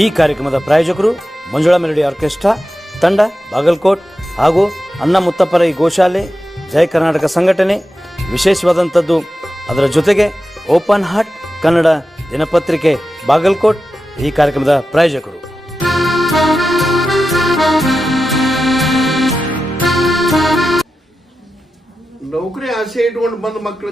ಈ ಕಾರ್ಯಕ್ರಮದ ಪ್ರಾಯೋಜಕರು ಮಂಜುಳಾ ಮೆಲೋಡಿ ಆರ್ಕೆಸ್ಟ್ರಾ ತಂಡ ಬಾಗಲಕೋಟ್ ಹಾಗೂ ಅಣ್ಣ ಮುತ್ತಪ್ಪರ ಈ ಗೋಶಾಲೆ ಜಯ ಕರ್ನಾಟಕ ಸಂಘಟನೆ. ವಿಶೇಷವಾದಂಥದ್ದು ಅದರ ಜೊತೆಗೆ ಓಪನ್ ಹಾರ್ಟ್ ಕನ್ನಡ ದಿನಪತ್ರಿಕೆ ಬಾಗಲಕೋಟ್ ಈ ಕಾರ್ಯಕ್ರಮದ ಪ್ರಾಯೋಜಕರು. ನೌಕರಿ ಆಸೆ ಇಟ್ಕೊಂಡು ಬಂದ ಮಕ್ಕಳು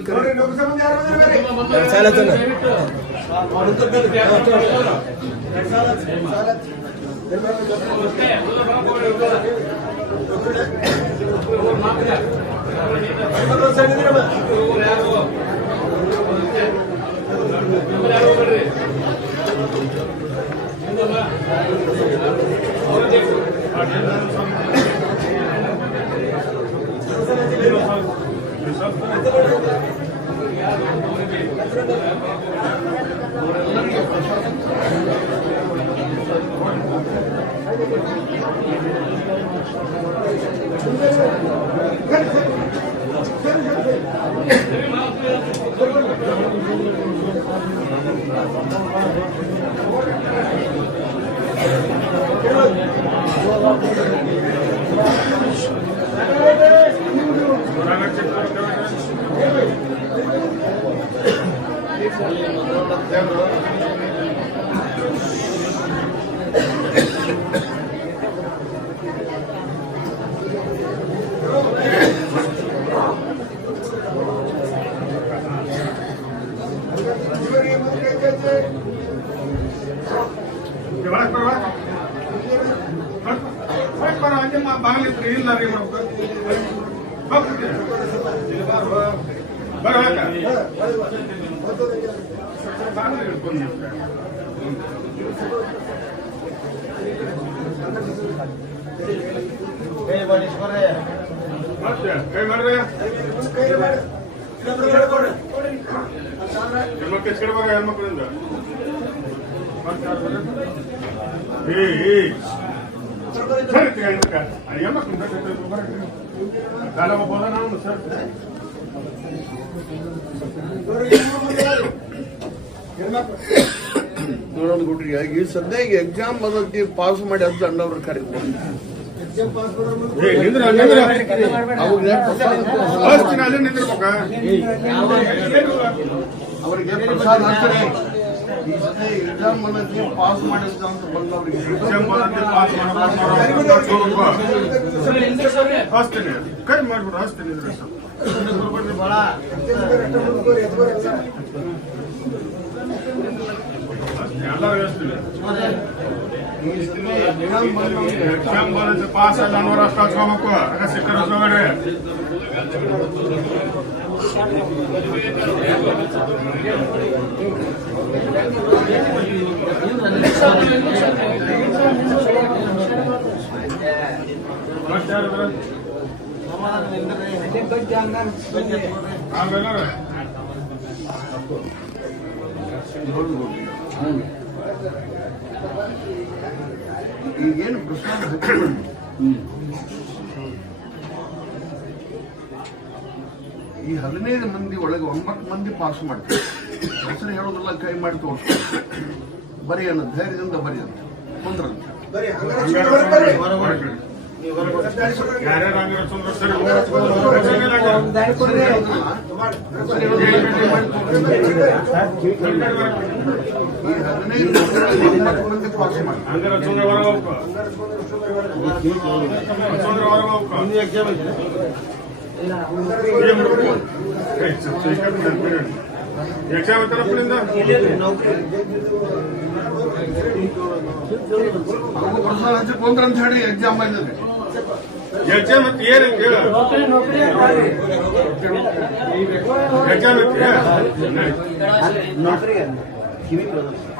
ನೋಡೋದು ಕೊಟ್ರಿ. ಈ ಸದ್ಯ ಈಗ ಎಕ್ಸಾಮ್ ಬಂದತಿ ಪಾಸ್ ಮಾಡಿ ಅಂತ ಅಣ್ಣವ್ರ ಕರೀತಾರೆ. ಅವರಿಗೆ ಪ್ರಸಾದ ಹಾಕ್ತಾರೆ. ಈ ಸದ್ಯ ಎಕ್ಸಾಮ್ ಬಂದತಿ ಪಾಸ್ ಮಾಡಿದ ಅಂತ ಬಂದವ್ರಿಗೆ ಹಚ್ತೀನಿ, ಕೈ ಮಾಡ್ಬಿಡು, ಹಚ್ತೀನಿ. ಪಾಸ್ ಅಲ್ಲ 100 ಅಷ್ಟು ಹಚ್ಕೋಬೇಕು. ಆಗ ಸಿಕ್ಕರ್ ಹಚ್ಕೋಬೇಡ್ರಿ. ಈಗೇನು ಪ್ರಶ್ನೆ ಈ 15 ಮಂದಿ ಒಳಗೆ 9 ಮಂದಿ ಪಾಸ್ ಮಾಡ್ತಾರೆ. ಹೆಸರು ಹೇಳೋದೆಲ್ಲ ಕೈ ಮಾಡಿ ತೋರಿಸ್ತಾರೆ. ಬರೀ ಅನ್ನೋ ಧೈರ್ಯದಿಂದ ಬರೀ ಅಂತ ಕುಂದ್ರಂತ ಅಂತ ಹೇಳಿ ಎಕ್ಸಾಮ್ ಬಂದಿದೆ. ಎಕ್ಸಾಮ್ ಏನು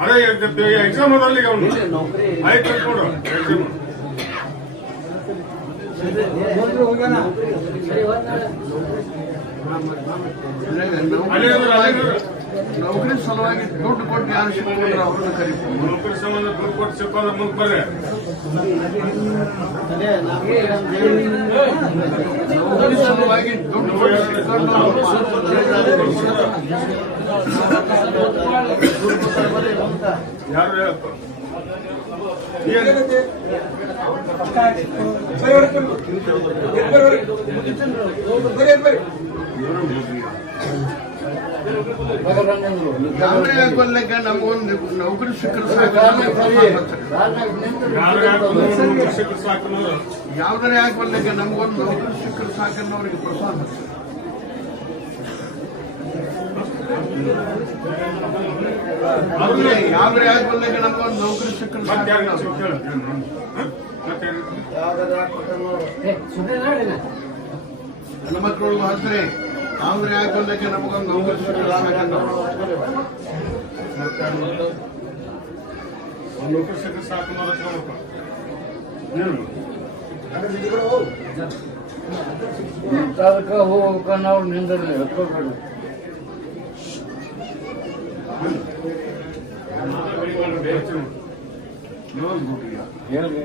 ಅದೇ ಎಕ್ಸಾಮ್ ಅಲ್ಲಿ ಅವನು ಆಯ್ತು ನೋಡು. ನೌಕರಿ ಸಲುವಾಗಿ ದುಡ್ಡು ಕೊಟ್ಟು ಯಾರು ಸಿಕ್ಕೊಂಡ್ರೆ ಅವ್ರನ್ನ ಕರೀತಾರೆ. ನೌಕರಿ ಸಂಬಂಧ ದುಡ್ಡು ಕೊಟ್ಟು ಸಿಕ್ಕೋದ್ರೆ ಮುಂದೆ ಬರ್ರಿ. ನೌಕರಿ ಸಲುವಾಗಿ ದುಡ್ಡು ಯಾರು ಹೇಳಪ್ಪ ಯಾವ್ದೇ ಆಗ್ಬಲ್ಲಕ್ಕೆ ನಮಗೊಂದು ನೌಕರಿ ಸಿಕ್ಕರು ಯಾವ್ದಾರೆ ಆಗ್ಬಲ್ಲಕ್ಕೆ ನಮಗೊಂದು ನೌಕರಿ ಸಿಕ್ಕರು ಸಾಕನ್ನೋರಿಗೆ ಪ್ರೋತ್ಸಾಹ ಯಾವ್ದಾರೆ ಆಗ್ಬಲ್ಲಕ್ಕೆ ನಮಗೊಂದು ನೌಕರಿ ಸಿಕ್ಕರು ಹೆಣ್ಮಕ್ಳು ಹತ್ರಿ ಯಾವ್ದಾರೆ ಆಗ್ಬಲ್ಲಕ್ಕೆ ನಮಗೊಂದು ನೌಕರಿ ಸಿಕ್ಕರು ನೌಕರಿ ಸಿಕ್ಕರು ಸಾಕು ಅದಕ್ಕೆ ಹೋಗಕ್ಕ ನಾವು ನಿಂದಿರಲಿ ಹೇಳ್ಕೊಬೇಡ ಹೇಳಿ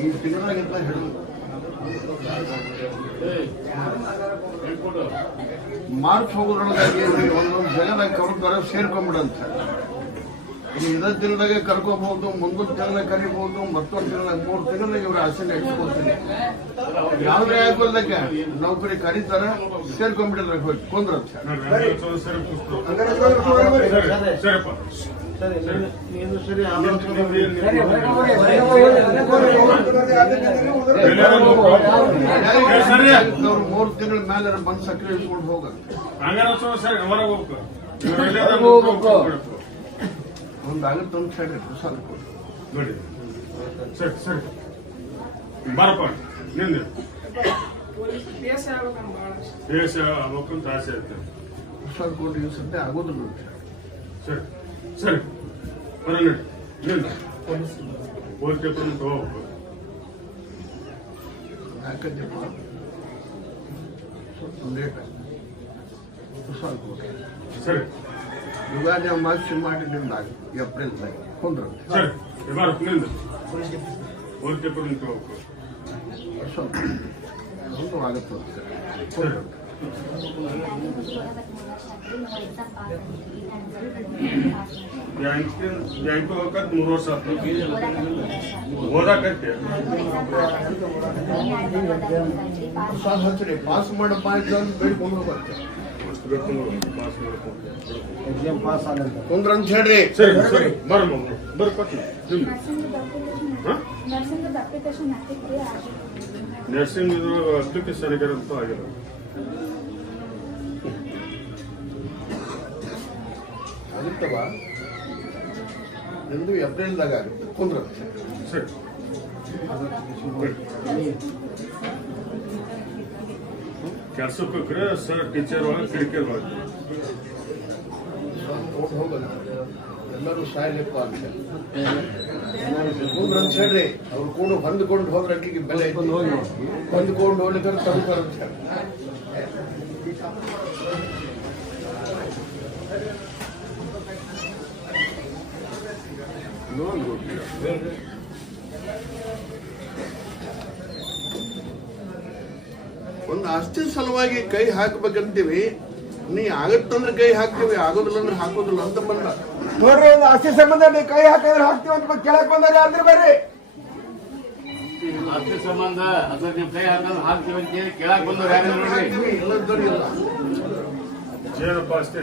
ಈ ತಿಂಗಳಾಗಿಂತ ಹೇಳು ಮಾರ್ಚ್ ಹೋಗೋದ್ರೊಳಗಾಗಿ ಒಂದೊಂದು ಜಗದಾಗ ಕರ್ಕೊಂಡ್ಬರ ಸೇರ್ಕೊಂಡ್ಬಿಡಂತ ಇದೇ ತಿಂಗಳಾಗೆ ಕರ್ಕೋಬಹುದು ಮುಂದಿನ ತಿಂಗಳ ಕರಿಬಹುದು ಮತ್ತೊಂದು ತಿಂಗಳ 3 ತಿಂಗಳಿಗೆ ಇವ್ರ ಆಸೆನ ಇಟ್ಕೊಳ್ತೀನಿ ಯಾವ್ದೇ ಆಗ್ಬಲ್ಲಕ್ಕೆ ನೌಕರಿ ಕರೀತಾರ ಸೇರ್ಕೊಂಡ್ಬಿಟ್ಟಿದ್ರೆ ಹೋಗಿ ಕೊಂದ್ರಂತ ಅವ್ರು 3 ತಿಂಗಳ ಮೇಲೆ ಬಂದು ಸಕ್ರಿಯ ಇಸ್ಕೊಂಡು ಹೋಗಂತ ಒಂದಾಗುತ್ತೆ ಅಂತ ಹೇಳಿ ಪ್ರಸಾದ ಕೊಡಿ ನೋಡಿ ಸರಿ ಸರಿ ಬಾರಪ್ಪ ನಿಂದೆ ದೇಶ ಆಗ್ಬೇಕಂತ ಆಸೆ ಐತೆ ಪ್ರಸಾದ ಕೊಟ್ಟು ಈ ಸದ್ಯ ಆಗೋದಿಲ್ಲ ಅಂತ ಸರಿ ಸರಿ ಬರ ನೋಡಿ ನಿಂದ ಪೊಲೀಸ್ ಸ್ಟೇಷನ್ ಹೋಗ್ಬೇಕು ಯಾಕಂದ್ಯಪ್ಪ ಸ್ವಲ್ಪ ಲೇಟ್ ಆಯ್ತು ಪ್ರಸಾದ ಕೊಡಿ ಸರಿ ಯುಗಾದಿ ಅಮಾವಾಸ್ಯೆ ಮಾಡಿ ನಿಂದಾಗ ಏಪ್ರಿಲ್ದಾಗ ಕೊಂದ್ರಂತೆ ಸರಿ ಬಾರ ನಿಂದ ಪೊಲೀಸ್ ಸ್ಟೇಷನ್ ಹೋಗ್ಬೇಕು ಸ್ವಲ್ಪ ಒಂದು ಆಗುತ್ತೆ ಸರಿ ಬ್ಯಾಂಕ್ ಹೋಗಕ್ 3 ವರ್ಷ ಆಯ್ತು ಓದಾಕತ್ತೆ ಪ್ರಸಾದ ಹಚ್ಚಿರಿ ಪಾಸ್ ಮಾಡಪ್ಪ ಅಂತ ಬೇಡ್ಕೊಂಡು ಹೋಗುತ್ತೆ ಕೊಂದ್ರಂತ ಹೇಳ್ರಿ ಸರಿ ಸರಿ ಬರ್ಕೊಟ್ಟು ನರ್ಸಿಂಗ್ ಅಪ್ಲಿಕೇಶನ್ ಅಂತ ಆಗಿಲ್ಲ ಆಗುತ್ತವ ಎಂದು ಏಪ್ರಿಲ್ದಾಗ ಆಗುತ್ತೆ ಕೊಂದ್ರಂತ ಸರಿ ಕೆಲ್ಸಕ್ಕೆ ಹೋಗ್ರೆ ಸರ್ ಟೀಚರ್ ಒಳಗೆ ಕಿಡಿಕೆ ಒಳಗೆ ಹೋಗಲ್ಲ ಎಲ್ಲರೂ ಸಾಯ್ಲಿಪ್ಪ ಅಂತ ಕೊಂದ್ರಂತ ಹೇಳ್ರಿ ಅವ್ರು ಕೂಡ ಹೊಂದ್ಕೊಂಡು ಹೋದ್ರೆ ಅಕ್ಕಿಗೆ ಬೆಲೆ ಹೊಂದ್ಕೊಂಡು ಹೋಗ್ಲಿಕ್ಕೆ ತಗೋತಾರಂತ ಹೇಳಿ ಒಂದು ಆಸ್ತಿ ಸಲುವಾಗಿ ಕೈ ಹಾಕ್ಬೇಕಂತೀವಿ ನೀ ಆಗತ್ತಂದ್ರೆ ಕೈ ಹಾಕ್ತೀವಿ ಆಗೋದಿಲ್ಲ ಅಂದ್ರೆ ಹಾಕೋದಿಲ್ಲ ಅಂತ ಬಂದ ನೋಡ್ರಿ ಒಂದು ಆಸ್ತಿ ಸಂಬಂಧ ನೀವು ಕೈ ಹಾಕಿದ್ರೆ ಹಾಕ್ತೀವಿ ಅಂತ ಕೇಳಕ್ ಬಂದ್ರೆ ಅಂದ್ರೆ ಬರ್ರಿ ಆಸ್ತಿ ಸಂಬಂಧ ಅದ್ರ ನಿಮ್ ಕೈ ಹಾಕಂದ್ರೆ ಹಾಕ್ತೀವಿ ಅಂತ ಹೇಳಿ ಕೇಳಕ್ ಬಂದವ್ರು ಯಾರು ನೋಡ್ರಿ ಹಾಕ್ತೀವಿ ಇಲ್ಲದವ್ರು ಇಲ್ಲ ಏನಪ್ಪ ಅಷ್ಟೇ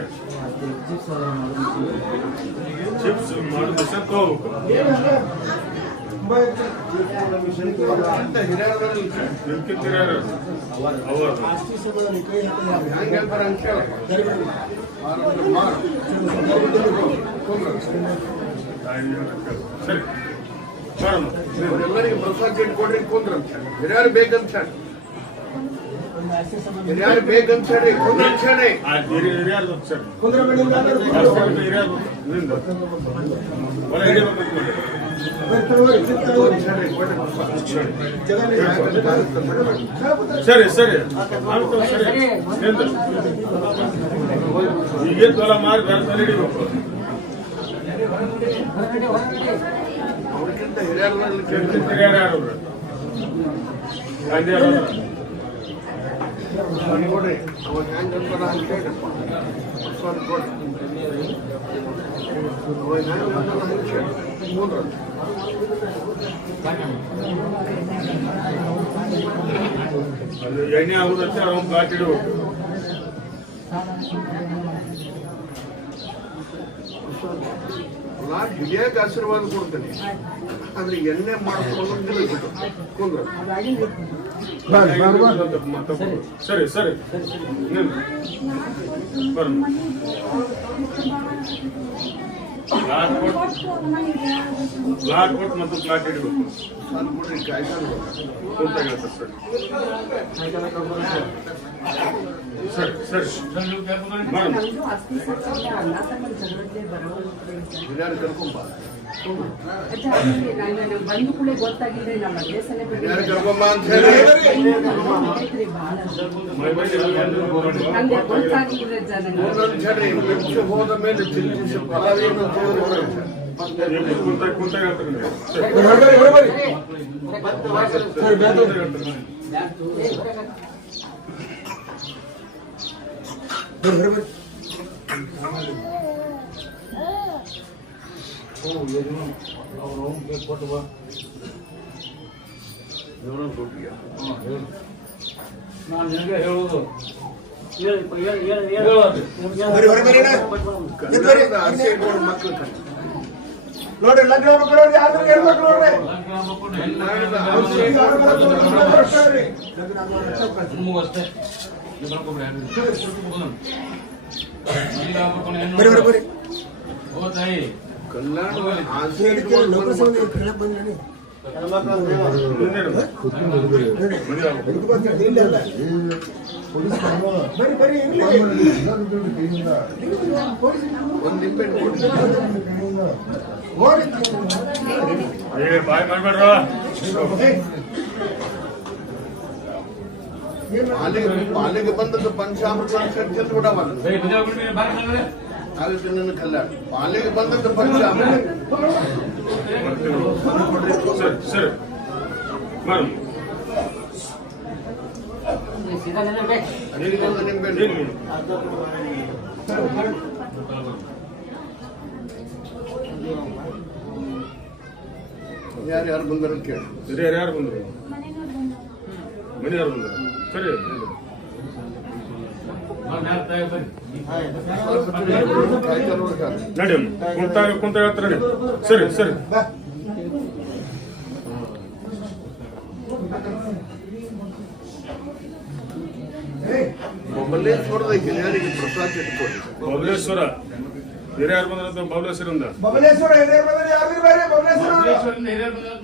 ಚಿಪ್ಸ್ ಮಾಡೋದು ಸತ್ತು ಹೋಗ್ಬೇಕು ಹಿರಿಯರಲ್ಲಿ ಅವರು ಹೆಂಗ್ ಹೇಳ್ತಾರ ಅಂತ ಕೇಳಪ್ಪ ಸರಿ ಬರಮ್ಮ ಅವರೆಲ್ಲರಿಗೆ ಪ್ರಸಾದ ಕಿಟ್ ಕೊಡ್ರಿ ಕೊಂದ್ರಂತ ಹಿರಿಯರು ಬೇಕಂತ ಹೇಳಿ ಹಿರಿಯರು ಬೇಕಂತ ಹೇಳಿ ಕೊಂದ್ರಂತ ಹೇಳಿ ಹಿರಿಯರು ಸರ್ ಹಿರಿಯರು ನಿಂದ ಹೊಲ ಹಿಡಿಬೇಕು ಸರಿ ಸರಿ ಸರಿ ನಿಂದ ಈಗೇನು ಹೊಲ ಮಾರಿ ಬೇರೆ ಹಿಡಿಬೇಕು ಅವ್ರಿಗಿಂತ ಹಿರಿಯರಲ್ಲಿ ಹಿರಿಯರು ಯಾರು ಗಾಂಧಿ ಕೊಡ್ರಿ ಅವಾಗ ಹೆಂಗ್ ಅಂತಾರ ಹಂಗೆ ಹೇಳ್ರಪ್ಪ. ಸ್ವಲ್ಪ ಕೊಡ್ರಿ ಅವಾಗ ಹೆಂಗ್ ಅಂತಾರ ಹಂಗೆ ಹೇಳ್ರಿ. ಮೂರು ಅದು ಎಣ್ಣೆ ಆಗುದಷ್ಟೇ ಅವ್ರ ಪ್ಲಾಟ್ ಇಡಬೇಕು. ನಾ ಹಿಡಿಯಕ್ಕೆ ಆಶೀರ್ವಾದ ಕೊಡ್ತೇನೆ, ಆದ್ರೆ ಎಣ್ಣೆ ಮಾಡ್ಕೊಂಡು ಬಿಟ್ಟು ಕುಂದ್ರ. ಸರಿ ಸರಿ ಬರ್ರಿ. ಪ್ಲಾಟ್ ಕೊಟ್ಟು ಮತ್ತು ಪ್ಲಾಟ್ ಇಡಬೇಕು. ಸ್ವಲ್ಪ ಕೊಡ್ರಿ ಕಾಯ್ತಾನೆ ಕುಂತಾಗಿರುತ್ತೆ ಸರಿ ಸರಿ ಸರಿ ಬರ್ರಿ. ಹಿರಿಯರು ಕರ್ಕೊಂಬ, ಬಂದು ಕೂಡ ಗೊತ್ತಾಗಿದ್ರೆ ನಮ್ಮ ದೇಶನೇ ಹಿರಿಯರು ಕರ್ಕೊಂಬ ಅಂತ ಹೇಳಿ ಹಂಗೆ ಗೊತ್ತಾಗಿದ್ರೆ ಜನ ಅಂತ ಹೇಳಿ ಮೆಚ್ಚು ಹೋದ ಮೇಲೆ ಚಿಂತಿಸಿ ಫಲವೇನು ಕುಂತಾಗ ಹೇಳ್ತಾರೆ. ನಾನು ನಿನಗೆ ಹೇಳುವುದು ಅರ್ಸೆ ಇಟ್ಕೊಂಡು ಮಕ್ಕಳು ನೋಡ್ರಿ ಲಗ್ನ ಮಕ್ಕಳು ಯಾರು ಹೇಳ್ಬೇಕು ನೋಡ್ರಿ. ಅಷ್ಟೇ ಹೋತಾಯಿ ಕಲ್ಯಾಣ ಆಸೆ ಇಟ್ಕೊಂಡು ಒಂದು ನಿಂಬೆ ಬಾಯ್ ಮಾಡ್ಬೇಡ್ರ. ಪಾಲಿಗೆ ಬಂದದ್ದು ಪಂಚಾಮೃತ ಚಂದ್ರ ಬಿಡವ ಆಗುತ್ತೆ ನನ್ನ ಕಲ್ಯಾಣ. ಪಾಲಿಗೆ ಬಂದದ್ದು ಪಂಚಾಮೃತ ಸರಿ ಸರಿ ಬರ್ರಿ. ಒಂದು ನಿಂಬೆ ಯಾರು ಬಂದಾರ ಕೇಳಿ. ಹಿರಿಯರು ಯಾರು ಬಂದರು? ಮನೆಯವ್ರು ಬಂದರು. ಸರಿ ನಡಿ ಕುಂತ ಹೇಳ್ತಾರೆ. ಸರಿ ಸರಿ ಬಬಲೇಶ್ವರದ ಹಿರಿಯರಿಗೆ ಪ್ರಸಾದ ಇಟ್ಕೊಡಿ. ಬಬಲೇಶ್ವರ ಹಿರಿಯರು ಬಂದ್ರ ಬಬಲೇಶ್ವರಿಂದ ಬಬಲೇಶ್ವರ ಹಿರಿಯರು ಬಂದ್ರೆ ಯಾರು ಬೇರೆ ಬಬಲೇಶ್ವರ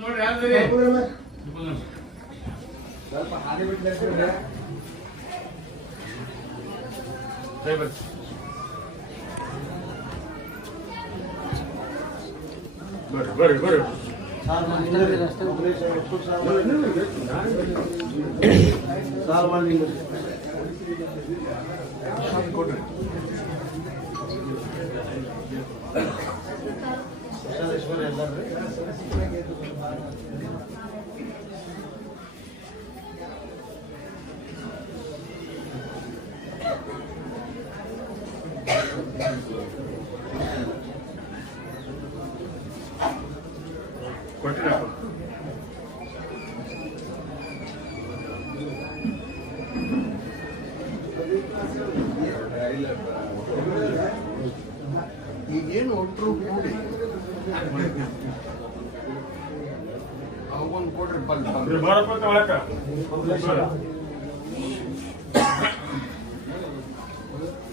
ನೋಡಿ ಯಾವ್ದ್ರಿ ಸ್ವಲ್ಪ ಹಾದಿ ಬಿಡ್ತಾರೆ. ಬರ್ರಿ ಬರ್ರಿ ಬರ್ರಿ. ಕೊಡ್ರಿ ಕೊಟ್ಟಿರಪ್ಪ. ಈಗೇನು ಒಟ್ಟರು ಕೂಡಿ ಅವಾಗೊಂದು ಕೊಡ್ರಿ ಇದು ಬಾರಪ್ಪ ಅಂತ ಒಳಕ.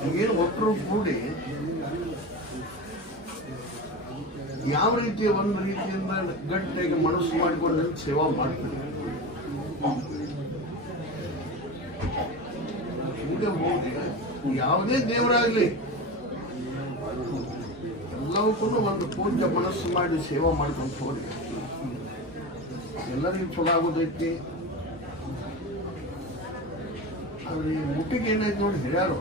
ಈಗೇನು ಒಟ್ಟರು ಕೂಡಿ ಯಾವ ರೀತಿಯ ಒಂದು ರೀತಿಯಿಂದ ಗಟ್ಟಿಯಾಗಿ ಮನಸ್ಸು ಮಾಡಿಕೊಂಡು ಸೇವಾ ಮಾಡ್ತಾರೆ. ಕೂಡೆ ಹೋಗಿ ಯಾವುದೇ ದೇವರಾಗ್ಲಿ ಎಲ್ಲವಕ್ಕೂ ಒಂದು ಪೂಜ್ಯ ಮನಸ್ಸು ಮಾಡಿ ಸೇವಾ ಮಾಡ್ಕೊಂಡು ಹೋಗಿ ಎಲ್ಲರಿಗೂ ಚಲೋ ಆಗೋದೈತಿ. ಆದ್ರೆ ಈ ಮುಟ್ಟಿಗೆ ಏನೈತಿ ನೋಡಿ ಹಿರಿಯರು,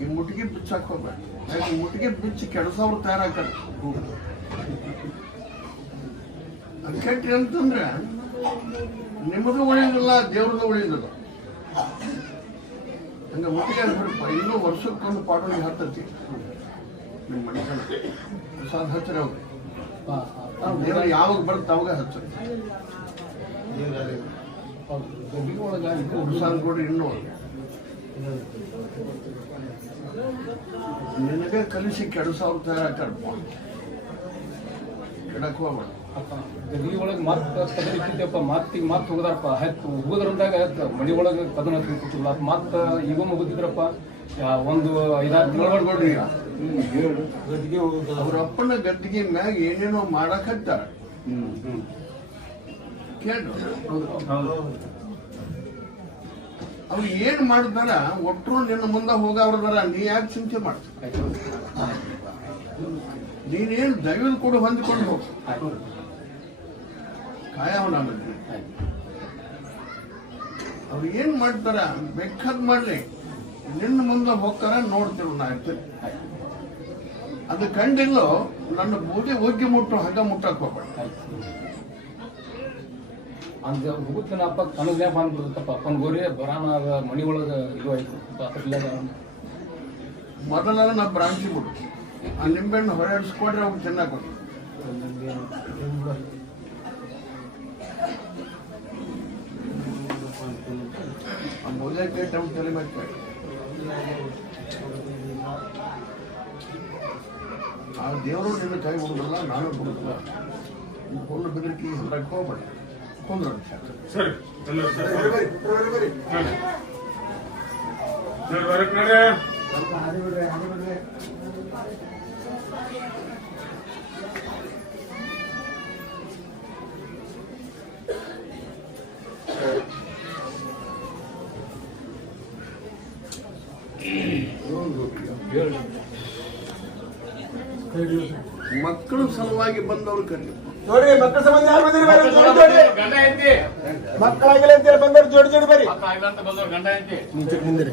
ಈ ಮುಟ್ಟಿಗೆ ಬಿಚ್ಚಾಕ್ ಹೋಗ್ಬೇಡ. ಈ ಮುಟ್ಟಿಗೆ ಬಿಚ್ಚಿ ಕೆಡಸವ್ರು ತಯಾರಾಗ್ತಾರೆ. ಕೆಟ್ಟಿ ಅಂತಂದ್ರೆ ನಿಮ್ಮದು ಉಳಿಯೋದಿಲ್ಲ, ದೇವ್ರದ್ದು ಉಳಿಯೋದಿಲ್ಲ. ಹಂಗೆ ಒಟ್ಟಿಗೆ ಬಿಡಪ್ಪ. ಇನ್ನೂ ವರ್ಷಕ್ಕೊಂದು ಪಾಠ ಹತ್ತತಿ ನಿಮ್ಮ ಮನೆತನ ಪ್ರಸಾದ ಹಚ್ಚರಿ ಅವ್ರು ದೇವ್ರು ಯಾವಾಗ ಬರುತ್ತೆ ಅವಾಗ ಹಚ್ಚರಿ. ಪ್ರಸಾದ ಕೊಡ್ರಿ ಇನ್ನೂ ನಿನಗೆ ಕಲಿಸಿ ಕೆಡಸಾವ್ರು ತಯಾರಾಕರಪ್ಪ. ಕೆಡಕ್ ಹೋಗ್ಬೇಡ. ಗದಿ ಒಳಗೆ ಮಾತು ಮಾತಿಗೆ ಮಾತು ಹೋಗದಾರಪ್ಪ ಹತ್ತು ಹೋದ್ರಂದಾಗ ಮಡಿ ಒಳಗೆ ಕದನ ಹತ್ತಿಲ್ಲ ಮತ್ತ ಈಗ ಮುಗಿದ್ರಪ್ಪ ಒಂದು 5-6 ತಿಂಗಳು ನೋಡ್ರಿ ಅವ್ರ ಅಪ್ಪನ ಗದ್ದಿಗೆ ಮ್ಯಾಗ ಏನೇನೋ ಮಾಡಕ್ ಹತ್ತಾರ. ಕೇಳು ಅವ್ರು ಏನ್ ಮಾಡ್ತಾರ ಒಟ್ಟರು ನಿನ್ನ ಮುಂದೆ ಹೋಗವ್ರದಾರ. ನೀ ಯಾಕೆ ಚಿಂತೆ ಮಾಡ್ತ? ನೀನೇನು ದೈವದ ಕೂಡ ಹೊಂದ್ಕೊಂಡು ಹೋಗ ಕಾಯವ ನಮಗೆ. ಅವ್ರು ಏನ್ ಮಾಡ್ತಾರ ಬೇಕಾದ್ ಮಾಡ್ಲಿ, ನಿನ್ನ ಮುಂದೆ ಹೋಗ್ತಾರ ನೋಡ್ತಿರು. ನಾ ಇರ್ತೀನಿ ಅದು ಕಂಡಿಲ್ಲೋ ನನ್ನ ಬೂದಿ ಒಗ್ಗಿ ಮುಟ್ಟು ಹಗ್ಗ ಮುಟ್ಟಕ್ ಹೋಗ್ಬೇಡ. ಅಂದ ಹೋಗುತ್ತೇನಪ್ಪ ಕನಸೇ ಬಂದ್ಬಿಡುತ್ತಪ್ಪ ಅಪ್ಪನ ಗೋರಿ ಬರಾನ ಮನಿ ಒಳಗೆ ಇದು ಆಯ್ತು ಅದ್ರಲ್ಲಾಗ ಮೊದಲ ನಾ ಬ್ರಾಂಚಿ ಬಿಡು. ಆ ನಿಂಬೆಹಣ್ಣು ಹೊರಡಿಸ್ಕೊಡ್ರೆ ಅವ್ರು ತಿನ್ನಕ್ ಹೋಗಿ ಆ ಮೊದಲೇ ಕೇಟ್ ಅವ್ರು ತಲೆ ಮಾಡ್ತಾರೆ. ಆ ದೇವರು ನಿನ್ನ ಕೈ ಬಿಡುದಿಲ್ಲ, ನಾನು ಬಿಡುದಿಲ್ಲ. ಹುಲ್ಲು ಬೆದರಿಕೆ ಹೊರಕ್ಕೆ ಹೋಗ್ಬೇಡ. ಕುಂದ್ರ ಸರಿ ಎಲ್ಲರೂ ಸರಿ ಬರ್ರಿ ಸರಿ ಬರಕ್ ನಡ್ರಿ. ಮಕ್ಕಳು ಸಲುವಾಗಿ ಬಂದವರು ಕರಿ ನೋಡ್ರಿ ಮಕ್ಕಳ ಸಂಬಂಧ ಯಾರು ಬಂದಿರಿ ಬರ್ರಿ ಜೋಡಿ ಜೋಡಿ ಗಂಡ ಐತಿ ಮಕ್ಕಳಾಗಿಲ್ಲ ಅಂತೇಳಿ ಬಂದವ್ರು ಜೋಡಿ ಜೋಡಿ ಬರ್ರಿ. ಮಕ್ಕ ಆಗಿಲ್ಲ ಅಂತ ಬಂದವ್ರು ಗಂಡ ಐತಿ ಮುಂದೆ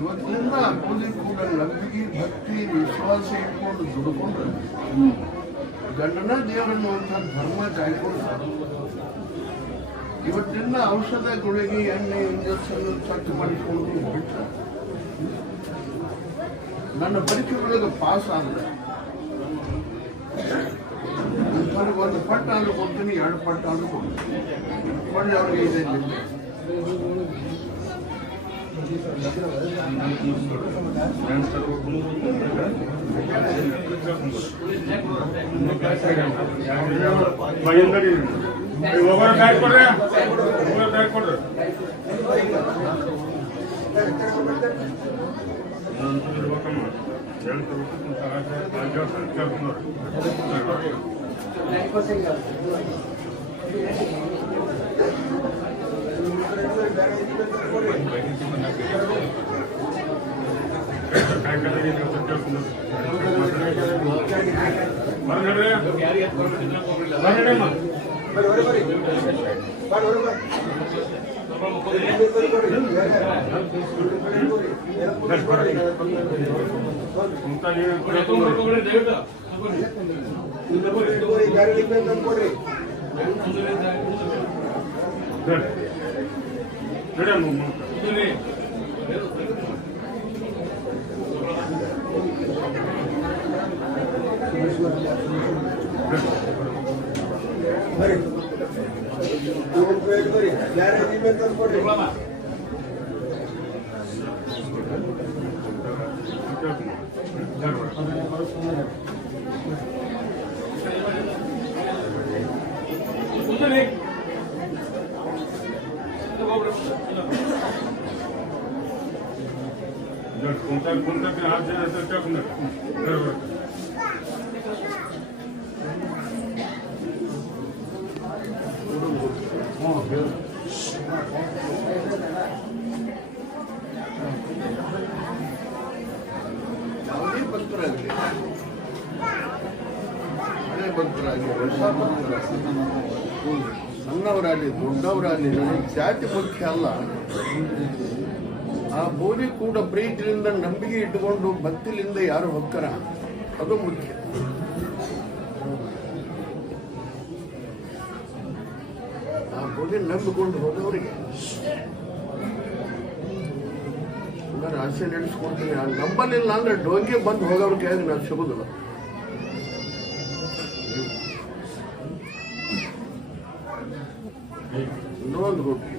ಇವತ್ತಿನಿಂದ ಪೂಜೆ ಕೂಡ ನಂಬಿಕೆ ಭಕ್ತಿ ವಿಶ್ವಾಸ ಇಟ್ಕೊಂಡು ದುಡ್ಕೊಂಡು ಗಂಡನ ದೇವರನ್ನು ಅಂತ ಧರ್ಮ ಕಾಯ್ಕೊಂಡು ಇವತ್ತಿನ ಔಷಧ ಗುಳಿಗೆ ಎಣ್ಣೆ ಇಂಜೆಕ್ಷನ್ ಚೆಕ್ ಮಾಡಿಕೊಂಡು ಬಿಟ್ಟ ನನ್ನ ಪರೀಕ್ಷೆಗಳಿಗೆ ಪಾಸ್ ಆದ್ರೆ ಒಂದು ಪಟ್ಟ ಆದ್ರೂ ಕೊಡ್ತೀನಿ, 2 ಪಟ್ಟ ಆದ್ರೂ ಕೊಡ್ತೀನಿ. ಒಳ್ಳೆ ಅವ್ರಿಗೆ ಇದೆ ಯಾವುದೇ ಭಕ್ತರಾಗಲಿ, ಹಳೆ ಭಕ್ತರಾಗಲಿ, ಹೊಸ ಭಕ್ತರಾಗಲಿ, ಸಣ್ಣವರಾಗಲಿ ದೊಡ್ಡವರಾಗಲಿ, ನನಗೆ ಜಾತಿ ಮುಖ್ಯ ಅಲ್ಲ. ಆ ಬೋಧಿ ಕೂಡ ಪ್ರೀತಿಯಿಂದ ನಂಬಿಕೆ ಇಟ್ಟುಕೊಂಡು ಭಕ್ತಿಲಿಂದ ಯಾರು ಹೊಕ್ಕರ ಅದು ಮುಖ್ಯ. ಆ ಬೋಧಿ ನಂಬಿಕೊಂಡು ಹೋದವರಿಗೆ ನಾನು ಆಸೆ ನಡೆಸ್ಕೊಡ್ತೀನಿ. ಆ ನಂಬಲಿಲ್ಲ ಅಂದ್ರೆ ಡೋಂಗೆ ಬಂದು ಹೋಗೋರ ಕೈಯಾಗ ನಾನು ಸಿಗೋದಿಲ್ಲ. ಇನ್ನೊಂದು ರೂಪಿ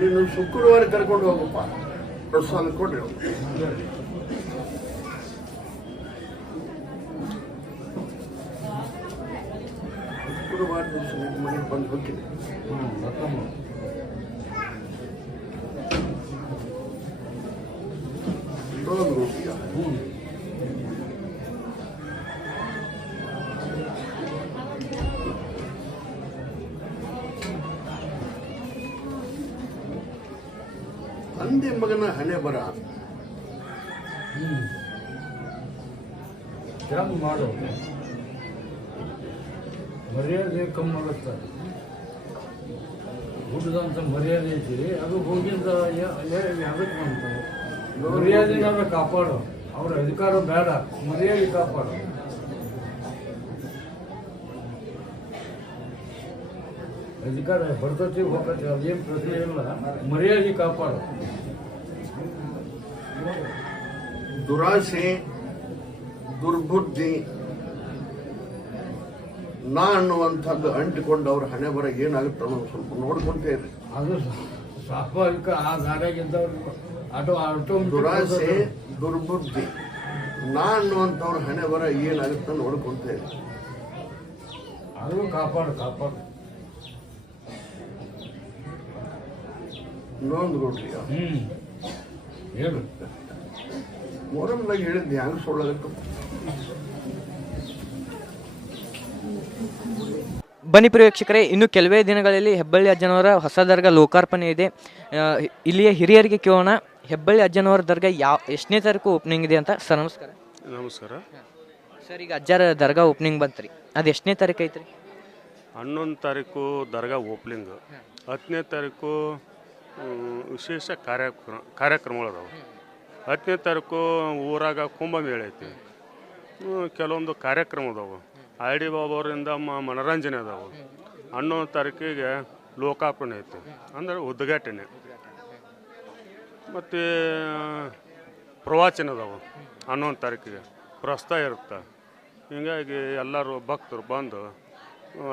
ನೀನು ಶುಕ್ರವಾರ ಕರ್ಕೊಂಡು ಹೋಗಪ್ಪ, ಪ್ರಸಾದ ಕೊಡ್ರಿ. ಶುಕ್ರವಾರ ದಿವಸ ಮನೆಗೆ ಬಂದು ಹೋಗ್ತೀನಿ. ಇನ್ನೊಂದು ರೂಪಿಯ ತಂದೆ ಮಗನ ಹಣೆ ಬರ ಹೆಂಗ್ ಮಾಡು, ಮರ್ಯಾದೆ ಕಮ್ಮಿ ಆಗುತ್ತೆ. ಹುಟ್ಟಿದಂಥ ಮರ್ಯಾದೆ ಐತಿ, ಅದು ಹೋಗಿಂದ ಅದಕ್ಕೆ ಮಾಡ್ತಾರೆ. ಮರ್ಯಾದೆನಾದ್ರೂ ಕಾಪಾಡು, ಅವ್ರ ಅಧಿಕಾರ ಬೇಡ, ಮರ್ಯಾದೆ ಕಾಪಾಡು. ಅಧಿಕಾರ ಬರ್ತತಿ ಹೋಗತ್ತೆ, ಅದೇನು ಪ್ರಶ್ನೆ ಇಲ್ಲ, ಮರ್ಯಾದೆ ಕಾಪಾಡು. ದುರಾಸೆ, ದುರ್ಬುದ್ಧಿ, ನಾ ಅನ್ನುವಂಥದ್ದು ಅಂಟಿಕೊಂಡು ಅವ್ರ ಹಣೆ ಬರ ಏನಾಗುತ್ತೆ ಅನ್ನೋದು ಸ್ವಲ್ಪ ನೋಡ್ಕೊಂತೇ ಇರ್ರಿ. ಅದು ಸ್ವಾಭಾವಿಕ ಆ ದಾರ್ಯಾಗಿದ್ದವ್ರು ಆಟೋ ದುರಾಸೆ, ದುರ್ಬುದ್ಧಿ, ನಾ ಅನ್ನುವಂಥವ್ರ ಹಣೆ ಬರ ಏನಾಗುತ್ತೆ ನೋಡ್ಕೊಂತೇ ಇರ್ರಿ. ಅದು ಕಾಪಾಡು. ಇನ್ನೊಂದು ಕೊಡ್ರಿ, ಹೇಳು. ಮೊರಮ್ನಾಗ ಹೇಳಿದ್ದು ಹೆಂಗ್ ಸುಳ್ಳಾಗತ್ತ. ಬನ್ನಿ ಪ್ರೇಕ್ಷಕರೇ, ಇನ್ನು ಕೆಲವೇ ದಿನಗಳಲ್ಲಿ ಹೆಬ್ಬಳ್ಳಿ ಅಜ್ಜನವರ ಹೊಸ ದರ್ಗಾ ಲೋಕಾರ್ಪಣೆ ಇದೆ. ಇಲ್ಲಿಯ ಹಿರಿಯರಿಗೆ ಕೇಳೋಣ, ಹೆಬ್ಬಳ್ಳಿ ಅಜ್ಜನವರ ದರ್ಗಾ ಎಷ್ಟನೇ ತಾರೀಕು ಓಪನಿಂಗ್ ಇದೆ ಅಂತ. ಸರ್ ನಮಸ್ಕಾರ. ನಮಸ್ಕಾರ ಸರ್, ಈಗ ಅಜ್ಜರ ದರ್ಗಾ ಓಪನಿಂಗ್ ಬಂತ್ರಿ, ಅದು ಎಷ್ಟನೇ ತಾರೀಕು ಐತ್ರಿ? 11 ತಾರೀಕು ದರ್ಗಾ ಓಪನಿಂಗ್, 10ನೇ ತಾರೀಕು ವಿಶೇಷ ಕಾರ್ಯಕ್ರಮಗಳು ಅದಾವೆ. 10ನೇ ತಾರೀಕು ಊರಾಗ ಕುಂಭಮೇಳ ಐತಿ, ಕೆಲವೊಂದು ಕಾರ್ಯಕ್ರಮ ಅದಾವೆ. ಐಡಿ ಬಾಬಾವರಿಂದ ಮನೋರಂಜನೆ ಅದಾವೆ. 11 ತಾರೀಕಿಗೆ ಲೋಕಾರ್ಪಣೆ ಐತಿ, ಅಂದ್ರೆ ಉದ್ಘಾಟನೆ. ಮತ್ತು ಪ್ರವಚನ ಅದಾವೆ. 11 ತಾರೀಕಿಗೆ ಪ್ರಸ್ತಾವ ಇರುತ್ತೆ. ಹೀಗಾಗಿ ಎಲ್ಲರೂ ಭಕ್ತರು ಬಂದು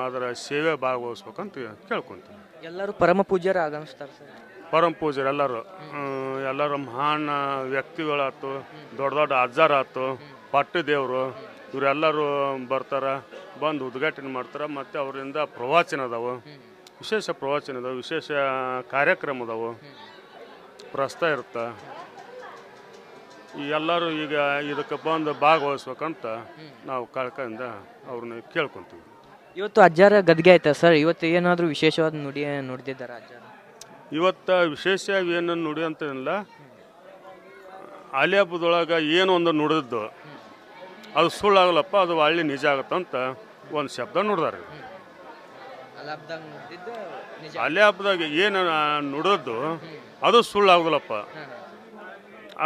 ಅದರ ಸೇವೆ ಭಾಗವಹಿಸ್ಬೇಕಂತ ಕೇಳ್ಕೊತೀವಿ. ಎಲ್ಲರೂ ಪರಮ ಪೂಜ್ಯರು ಆಗಮಿಸ್ತಾರೆ ಸರ್. ಪರಮ ಪೂಜರು ಎಲ್ಲರೂ ಮಹಾನ್ ವ್ಯಕ್ತಿಗಳಾಯ್ತು, ದೊಡ್ಡ ದೊಡ್ಡ ಅಜ್ಜಾರಾಯ್ತು, ಪಟ್ಟು ದೇವರು, ಇವರೆಲ್ಲರೂ ಬರ್ತಾರೆ, ಬಂದು ಉದ್ಘಾಟನೆ ಮಾಡ್ತಾರೆ. ಮತ್ತು ಅವರಿಂದ ಪ್ರವಚನ ಅದಾವೆ, ವಿಶೇಷ ಪ್ರವಚನ ಅದಾವೆ, ವಿಶೇಷ ಕಾರ್ಯಕ್ರಮ ಅದಾವೆ, ಪ್ರಸ್ತಾವ ಇರುತ್ತೆ. ಎಲ್ಲರೂ ಈಗ ಇದಕ್ಕೆ ಬಂದು ಭಾಗವಹಿಸ್ಬೇಕಂತ ನಾವು ಕಳ್ಕಂದ ಅವ್ರನ್ನ ಕೇಳ್ಕೊತೀವಿ. ಇವತ್ತು ಅಜ್ಜಾರ ಗದ್ಗೆ ಆಯ್ತಾ ಸರ್? ಇವತ್ತು ಏನಾದರೂ ವಿಶೇಷವಾದ ನುಡಿದಿದ್ದಾರೆ ಅಜ್ಜಾರ? ಇವತ್ತು ವಿಶೇಷವಾಗಿ ಏನು ನುಡಿ ಅಂತೇನಿಲ್ಲ, ಆಲಿ ಹಬ್ಬದೊಳಗೆ ಏನು ಒಂದು ನುಡಿದ್ದು ಅದು ಸುಳ್ಳಾಗಲ್ಲಪ್ಪ, ಅದು ಒಳ್ಳೆ ನಿಜ ಆಗುತ್ತಂತ ಒಂದು ಶಬ್ದ ನುಡ್ದಾರೆ. ಆಲಿ ಹಬ್ಬದಾಗ ಏನು ನುಡಿದ್ದು ಅದು ಸುಳ್ಳಾಗೋದಿಲ್ಲಪ್ಪ,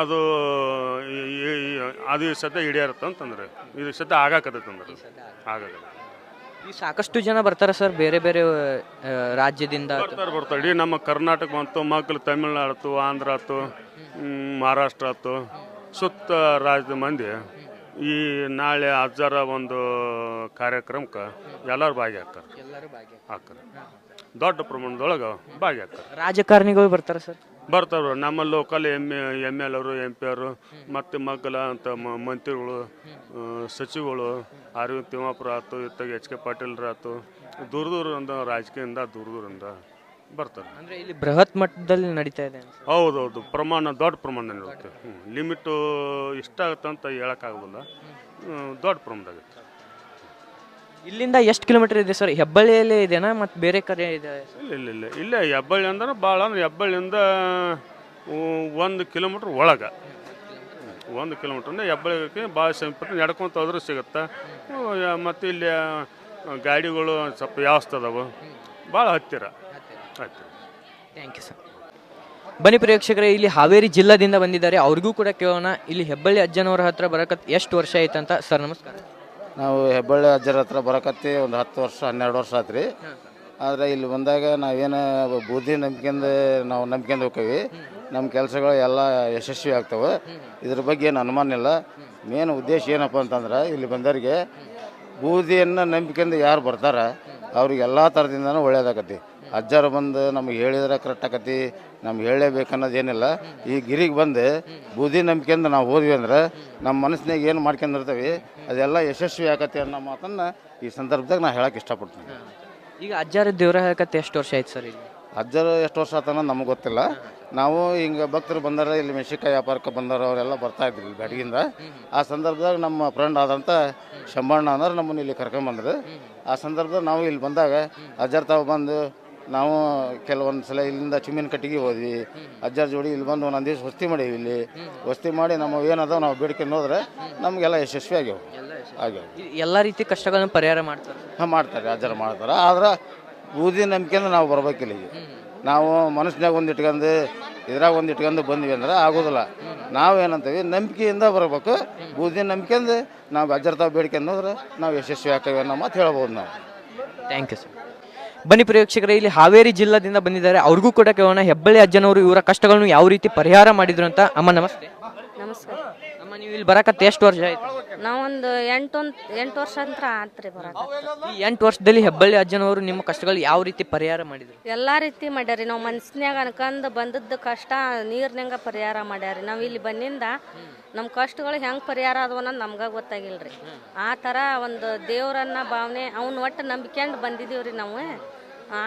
ಅದು ಅದು ಈ ಸದ್ಯ ಹಿಡಿಯಾರತ್ತಂತಂದ್ರೆ ಇದು ಸದ್ಯ ಆಗಾಕತ್ತಂದ್ರೆ ಆಗಾಗಲ್ಲ. ಈ ಸಾಕಷ್ಟು ಜನ ಬರ್ತಾರೆ ಸರ್, ಬೇರೆ ಬೇರೆ ರಾಜ್ಯದಿಂದ ಬರ್ತಾರೆ. ಇಡೀ ನಮ್ಮ ಕರ್ನಾಟಕ ಬಂತು, ಮಕ್ಕಳು ತಮಿಳ್ನಾಡು ಆಯ್ತು, ಆಂಧ್ರ ಆಯ್ತು, ಮಹಾರಾಷ್ಟ್ರ ಆಯ್ತು, ಸುತ್ತ ರಾಜ್ಯದ ಮಂದಿ ಈ ನಾಳೆ ಅಜ್ಜರ ಒಂದು ಕಾರ್ಯಕ್ರಮಕ್ಕೆ ಎಲ್ಲರೂ ಭಾಗಿಯಾಗ್ತಾರೆ. ದೊಡ್ಡ ಪ್ರಮಾಣದೊಳಗೆ ಭಾಗಿಯಾಗ್ತಾರೆ. ರಾಜಕಾರಣಿಗಳು ಬರ್ತಾರೆ ಸರ್? ಬರ್ತಾರೆ. ನಮ್ಮ ಲೋಕಲ್ ಎಮ್ ಎಲ್ ಅವರು, ಎಂ ಪಿ ಅವರು, ಮತ್ತು ಮಗ್ಗಲ ಅಂತ ಮಂತ್ರಿಗಳು, ಸಚಿವರು, ಅರವಿಂದ್ ತಿಮ್ಮಾಪುರ ಆಯ್ತು, ಇತ್ತಾಗ ಎಚ್ ಕೆ ಪಾಟೀಲ್ರ ಆಯ್ತು, ದೂರದಿಂದ ರಾಜಕೀಯದಿಂದ ದೂರದಿಂದ ಬರ್ತಾರೆ. ಅಂದರೆ ಇಲ್ಲಿ ಬೃಹತ್ ಮಟ್ಟದಲ್ಲಿ ನಡೀತಾ ಇದೆ. ಹೌದೌದು, ಪ್ರಮಾಣ ದೊಡ್ಡ ಪ್ರಮಾಣ ಇರುತ್ತೆ. ಲಿಮಿಟು ಇಷ್ಟ ಆಗುತ್ತಂತ ಹೇಳೋಕ್ಕಾಗೋದಿಲ್ಲ, ದೊಡ್ಡ ಪ್ರಮಾಣದಾಗುತ್ತೆ. ಇಲ್ಲಿಂದ ಎಷ್ಟು ಕಿಲೋಮೀಟರ್ ಇದೆ ಸರ್? ಹೆಬ್ಬಳ್ಳಿಯಲ್ಲೇ ಇದೆನಾ ಮತ್ತು ಬೇರೆ ಕಡೆ ಇದೆ? ಇಲ್ಲ ಇಲ್ಲೇ ಹೆಬ್ಬಳ್ಳಿ ಅಂದ್ರೆ ಭಾಳ ಅಂದ್ರೆ ಹೆಬ್ಬಳ್ಳಿಯಿಂದ 1 ಕಿಲೋಮೀಟ್ರ್ ಒಳಗೆ, 1 ಕಿಲೋಮೀಟ್ರ್ ಅಂದರೆ ಹೆಬ್ಬಳ್ಳಿಗೆ ಭಾಳ ಸಮೀಪ ನಡ್ಕೊಂತ ಹೋದ್ರೆ ಸಿಗುತ್ತೆ. ಮತ್ತು ಇಲ್ಲಿ ಗಾಡಿಗಳು ಸ್ವಲ್ಪ ವ್ಯವಸ್ಥೆ ಅದಾವೆ, ಭಾಳ ಹತ್ತಿರ. Thank you sir. ಬನ್ನಿ ಪ್ರೇಕ್ಷಕರೇ, ಇಲ್ಲಿ ಹಾವೇರಿ ಜಿಲ್ಲಾದಿಂದ ಬಂದಿದ್ದಾರೆ, ಅವ್ರಿಗೂ ಕೂಡ ಕೇಳೋಣ. ಇಲ್ಲಿ ಹೆಬ್ಬಳ್ಳಿ ಅಜ್ಜನವರ ಹತ್ರ ಬರಕತ್ ಎಷ್ಟು ವರ್ಷ ಆಯ್ತಂತ. ಸರ್ ನಮಸ್ಕಾರ. ನಾವು ಹೆಬ್ಬಳ್ಳಿ ಅಜ್ಜರ ಹತ್ರ ಬರಕತ್ತಿ ಒಂದು 10 ವರ್ಷ 12 ವರ್ಷ ಆಯ್ತು ರೀ. ಆದರೆ ಇಲ್ಲಿ ಬಂದಾಗ ನಾವೇನು ಬುದ್ಧಿ ನಾವು ನಂಬ್ಕೊಂಡು ಹೋಗ್ತೀವಿ, ನಮ್ಮ ಕೆಲಸಗಳು ಎಲ್ಲ ಯಶಸ್ವಿ ಆಗ್ತವೆ. ಇದ್ರ ಬಗ್ಗೆ ಏನು ಅನುಮಾನ ಇಲ್ಲ. ಮೇನ್ ಉದ್ದೇಶ ಏನಪ್ಪ ಅಂತಂದ್ರೆ ಇಲ್ಲಿ ಬಂದವರಿಗೆ ಬೂದಿಯನ್ನು ನಂಬಿಕೆಂದು ಯಾರು ಬರ್ತಾರೆ ಅವ್ರಿಗೆ ಎಲ್ಲ ಥರದಿಂದನೂ ಒಳ್ಳೇದಾಗತ್ತೆ. ಅಜ್ಜರು ಬಂದು ನಮಗೆ ಹೇಳಿದ್ರೆ ಕರೆಕ್ಟ್ ಆಕತಿ, ನಮ್ಗೆ ಹೇಳಲೇಬೇಕನ್ನೋದೇನಿಲ್ಲ. ಈ ಗಿರಿಗೆ ಬಂದು ಬೂದಿ ನಂಬಿಕೆಂದು ನಾವು ಹೋದ್ವಿ ಅಂದ್ರೆ ನಮ್ಮ ಮನಸ್ಸಿನಾಗ ಏನು ಮಾಡ್ಕೊಂಡಿರ್ತೀವಿ ಅದೆಲ್ಲ ಯಶಸ್ವಿ ಆಕತಿ ಅನ್ನೋ ಮಾತನ್ನು ಈ ಸಂದರ್ಭದಾಗ ನಾನು ಹೇಳಕ್ಕೆ ಇಷ್ಟಪಡ್ತೀನಿ. ಈಗ ಅಜ್ಜರ ದೇವ್ರ ಹೇಳಕತ್ತೆ ಎಷ್ಟು ವರ್ಷ ಆಯ್ತು ಸರ್? ಇಲ್ಲಿ ಅಜ್ಜರು ಎಷ್ಟು ವರ್ಷ ಆತನ ನಮಗೆ ಗೊತ್ತಿಲ್ಲ. ನಾವು ಹಿಂಗೆ ಭಕ್ತರು ಬಂದಾರ, ಇಲ್ಲಿ ಮೆಣಸಿನ್ಕಾಯಿ ವ್ಯಾಪಾರಕ್ಕೆ ಬಂದಾರ, ಅವರೆಲ್ಲ ಬರ್ತಾಯಿದ್ರು ಇಲ್ಲಿ ಬೆಳಗಿಂದ. ಆ ಸಂದರ್ಭದಾಗ ನಮ್ಮ ಫ್ರೆಂಡ್ ಆದಂಥ ಶಂಬಣ್ಣ ಅಂದ್ರೆ ನಮ್ಮನ್ನು ಇಲ್ಲಿ ಕರ್ಕೊಂಬಂದ್ರು. ಆ ಸಂದರ್ಭದಾಗ ನಾವು ಇಲ್ಲಿ ಬಂದಾಗ ಅಜ್ಜರ ತಾವು ಬಂದು ನಾವು ಕೆಲವೊಂದು ಸಲ ಇಲ್ಲಿಂದ ಚಿಮ್ಮಿನ ಕಟ್ಟಿಗೆ ಹೋದ್ವಿ. ಅಜ್ಜರ ಜೋಡಿ ಇಲ್ಲಿ ಬಂದು ಒಂದೊಂದು ದಿವಸ ವಸ್ತಿ ಮಾಡೀವಿ. ಇಲ್ಲಿ ವಸ್ತಿ ಮಾಡಿ ನಮ್ಮ ಏನದಾವ ನಾವು ಬೇಡಿಕೊಂಡು ಹೋದ್ರೆ ನಮಗೆಲ್ಲ ಯಶಸ್ವಿ ಆಗ್ಯಾವ. ಎಲ್ಲ ರೀತಿ ಕಷ್ಟಗಳನ್ನು ಪರಿಹಾರ ಮಾಡ್ತಾರೆ. ಮಾಡ್ತಾರೆ, ಅಜ್ಜರು ಮಾಡ್ತಾರೆ. ಆದ್ರೆ ಬೂದಿ ನಂಬಿಕೆಂದು ನಾವು ಬರ್ಬೇಕಿಲ್ಲ. ಈಗ ನಾವು ಮನಸ್ಸಿನಾಗ ಒಂದು ಇಟ್ಕೊಂಡು ಇದ್ರಾಗ ಒಂದು ಇಟ್ಕೊಂಡು ಬಂದ್ವಿ ಅಂದ್ರೆ ಆಗೋದಿಲ್ಲ. ನಾವೇನಂತೀವಿ ನಂಬಿಕೆಯಿಂದ ಬರಬೇಕು. ಬೂದಿ ನಂಬಿಕೆಂದು ನಾವು ಅಜ್ಜರ ತಾವು ಬೇಡ್ಕೊಂಡು ಹೋದ್ರೆ ನಾವು ಯಶಸ್ವಿ ಆಗ್ತೇವೆ ಅನ್ನೋ ಮಾತು ಹೇಳ್ಬೋದು ನಾವು. Thank you sir. ಬನ್ನಿ ಪ್ರೇಕ್ಷಕರೇ, ಇಲ್ಲಿ ಹಾವೇರಿ ಜಿಲ್ಲಾದಿಂದ ಬಂದಿದ್ದಾರೆ, ಅವ್ರಿಗೂ ಕೂಡ ಕೇಳೋಣ. ಹೆಬ್ಬಳ್ಳಿ ಅಜ್ಜನವರು ಇವರ ಕಷ್ಟಗಳನ್ನು ಯಾವ ರೀತಿ ಪರಿಹಾರ ಮಾಡಿದ್ರು ಅಂತ. ಅಮ್ಮ ನಮಸ್ತೆ. ನಮಸ್ಕಾರ ಅಮ್ಮ, ನೀವು ಇಲ್ಲಿ ಬರಕತ್ತೆ ಎಷ್ಟು ವರ್ಷ ಆಯ್ತು? ನಾವೊಂದು 8 ವರ್ಷ ಅಂತ ಆತ್ರಿ ಬರಕತ್ತ. ಈ 8 ವರ್ಷದಲ್ಲಿ ಹೆಬ್ಬಳ್ಳಿ ಅಜ್ಜನವರು ನಿಮ್ಮ ಕಷ್ಟಗಳು ಯಾವ ರೀತಿ ಪರಿಹಾರ ಮಾಡಿದ್ರು? ಎಲ್ಲಾ ರೀತಿ ಮಾಡ್ಯಾರಿ. ನಾವು ಮನ್ಸಿನ್ಯಾಗ ಅನ್ಕಂದು ಬಂದದ್ದು ಕಷ್ಟ ನೀರ್ನಂಗ ಪರಿಹಾರ ಮಾಡ್ಯಾರಿ. ನಾವು ಇಲ್ಲಿ ಬಂದಿಂದ ನಮ್ಮ ಕಷ್ಟಗಳು ಹೆಂಗೆ ಪರಿಹಾರ ಆದವು ಅನ್ನೋದು ನಮ್ಗೆ ಗೊತ್ತಾಗಿಲ್ರಿ. ಆ ಥರ ಒಂದು ದೇವರನ್ನ ಭಾವನೆ ಅವ್ನ ಒಟ್ಟು ನಂಬಿಕೊಂಡು ಬಂದಿದ್ದೀವ್ರಿ ನಾವು.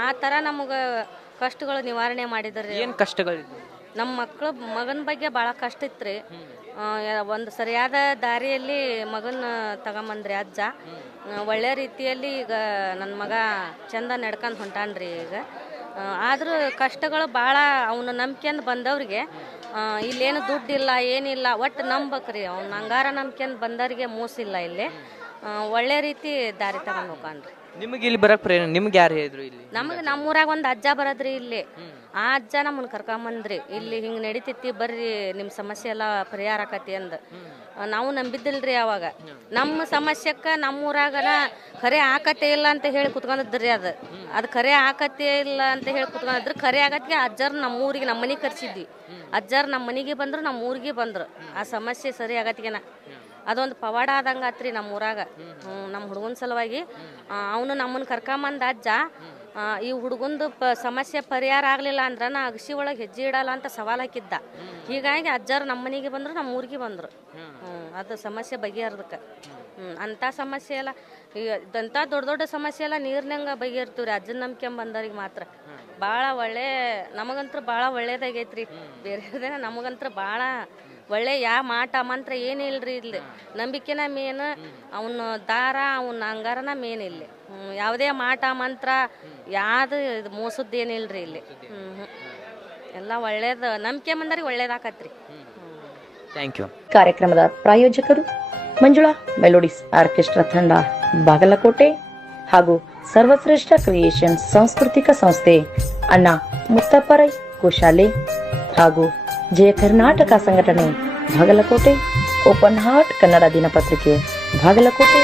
ಆ ಥರ ನಮಗೆ ಕಷ್ಟಗಳು ನಿವಾರಣೆ ಮಾಡಿದ್ರಿ. ಏನು ಕಷ್ಟಗಳಿದ್ವು? ನಮ್ಮ ಮಗನ ಬಗ್ಗೆ ಭಾಳ ಕಷ್ಟ ಇತ್ತು. ಒಂದು ಸರಿಯಾದ ದಾರಿಯಲ್ಲಿ ಮಗನ ತಗೊಂಬಂದ್ರಿ ಅಜ್ಜ. ಒಳ್ಳೆ ರೀತಿಯಲ್ಲಿ ಈಗ ನನ್ನ ಮಗ ಚಂದ ನಡ್ಕೊಂಡು ಹೊಂಟಾನ್ರಿ. ಈಗ ಆದರೂ ಕಷ್ಟಗಳು ಭಾಳ ಅವನು ನಂಬ್ಕೊಂಡು ಬಂದವ್ರಿಗೆ ಇಲ್ಲೇನು ದುಡ್ಡಿಲ್ಲ ಏನಿಲ್ಲ, ಒಟ್ಟು ನಂಬಕ್ರಿ. ಅವ್ನ ಅಂಗಾರ ನಂಬ್ಕೊಂಡು ಬಂದವ್ರಿಗೆ ಮೋಸಿಲ್ಲ. ಇಲ್ಲಿ ಒಳ್ಳೆ ರೀತಿ ದಾರಿ ತಗೊಂಡು ಹೋಗ್ಕಾನ್ರಿ. ನಿಮಗೆ ಇಲ್ಲಿ ಬರಕ್ಕೆ ಪ್ರೇರಣೆ ನಿಮ್ಗೆ ಯಾರು ಹೇಳಿದ್ರು? ಇಲ್ಲಿ ನಮಗೆ ನಮ್ಮೂರಾಗ ಒಂದು ಅಜ್ಜ ಬರದ್ರಿ. ಇಲ್ಲಿ ಆ ಅಜ್ಜ ನಮ್ಮನ್ನು ಕರ್ಕೊಂಬಂದ್ರಿ. ಇಲ್ಲಿ ಹಿಂಗೆ ನಡಿತೈತಿ, ಬರ್ರಿ ನಿಮ್ಮ ಸಮಸ್ಯೆ ಎಲ್ಲ ಪರಿಹಾರ ಆಕತಿ ಅಂದ. ನಾವು ನಂಬಿದ್ದಿಲ್ರಿ ಅವಾಗ. ನಮ್ಮ ಸಮಸ್ಯೆಕ್ಕೆ ನಮ್ಮೂರಾಗನ ಖರೆ ಆಕತೆ ಇಲ್ಲ ಅಂತ ಹೇಳಿ ಕುತ್ಕೊಂಡಿದ್ರಿ. ಅದು ಖರೆ ಆಕತೆ ಇಲ್ಲ ಅಂತ ಹೇಳಿ ಕುತ್ಕೊಂಡಿದ್ರು. ಖರೆ ಆಗತ್ತಿಗೆ ಅಜ್ಜರ್ ನಮ್ಮೂರಿಗೆ ನಮ್ಮ ಮನೆಗೆ ಕರ್ಸಿದ್ವಿ. ಅಜ್ಜರ್ ನಮ್ಮ ಮನೆಗೆ ಬಂದರು, ನಮ್ಮ ಊರಿಗೆ ಬಂದರು. ಆ ಸಮಸ್ಯೆ ಸರಿ ಆಗತ್ತಿಗೆನ ಅದೊಂದು ಪವಾಡ ಆದಂಗೆ ಆತ್ರಿ ನಮ್ಮ ಊರಾಗ. ನಮ್ಮ ಹುಡುಗನ ಸಲುವಾಗಿ ಅವನು ನಮ್ಮನ್ನು ಕರ್ಕೊಂಬಂದ ಅಜ್ಜ. ಈ ಹುಡುಗಂದು ಸಮಸ್ಯೆ ಪರಿಹಾರ ಆಗಲಿಲ್ಲ ಅಂದ್ರೆ ನಾ ಅಗಸಿ ಒಳಗೆ ಹೆಜ್ಜೆ ಇಡಲ್ಲ ಅಂತ ಸವಾಲು ಹಾಕಿದ್ದ. ಹೀಗಾಗಿ ಅಜ್ಜರು ನಮ್ಮ ಮನೆಗೆ ಬಂದರು, ನಮ್ಮ ಊರಿಗೆ ಬಂದರು. ಅದು ಸಮಸ್ಯೆ ಬಗೆಹರ್ದಕ್ಕೆ. ಅಂಥ ಸಮಸ್ಯೆ ಎಲ್ಲ ಅಂಥ ದೊಡ್ಡ ದೊಡ್ಡ ಸಮಸ್ಯೆ ಎಲ್ಲ ನೀರಿನಂಗೆ ಬಗೆಹರ್ತೀವಿ ರೀ ಅಜ್ಜನ ನಂಬಿಕೆ ಬಂದವ್ರಿಗೆ ಮಾತ್ರ. ಭಾಳ ಒಳ್ಳೆ, ನಮಗಂತೂ ಭಾಳ ಒಳ್ಳೇದಾಗೈತ್ರಿ. ಬೇರೆ ನಮಗಂತೂ ಭಾಳ ಒಳ್ಳೆ ಯಾವ ಮಾಟ ಮಂತ್ರ ಏನಿಲ್ರಿ. ಇಲ್ಲಿ ನಂಬಿಕೆನ ಮೇನ್, ಅವನ ದಾರ ಅವನ ಅಂಗಾರನ ಮೇನ್. ಇಲ್ಲಿ ಯಾವುದೇ ಮಾಟ ಮಂತ್ರ ಯಾವುದು ಮೋಸದ್ದೇನಿಲ್ರಿ ಇಲ್ಲಿ. ಎಲ್ಲ ಒಳ್ಳೇದು ನಂಬಿಕೆ ಬಂದವ್ರಿಗೆ ಒಳ್ಳೇದಾಕತ್ರಿ. Thank you. ಕಾರ್ಯಕ್ರಮದ ಪ್ರಾಯೋಜಕರು ಮಂಜುಳಾ ಮೆಲೋಡಿಸ್ ಆರ್ಕೆಸ್ಟ್ರಾ ತಂಡ ಬಾಗಲಕೋಟೆ ಹಾಗೂ ಸರ್ವಶ್ರೇಷ್ಠ ಕ್ರಿಯೇಷನ್ ಸಾಂಸ್ಕೃತಿಕ ಸಂಸ್ಥೆ ಅಣ್ಣ ಮುತ್ತಪ್ಪರೈ ಗೋಶಾಲೆ ಹಾಗೂ ಜಯ ಕರ್ನಾಟಕ ಸಂಘಟನೆ ಬಾಗಲಕೋಟೆ, ಓಪನ್ ಹಾರ್ಟ್ ಕನ್ನಡ ದಿನಪತ್ರಿಕೆ ಬಾಗಲಕೋಟೆ.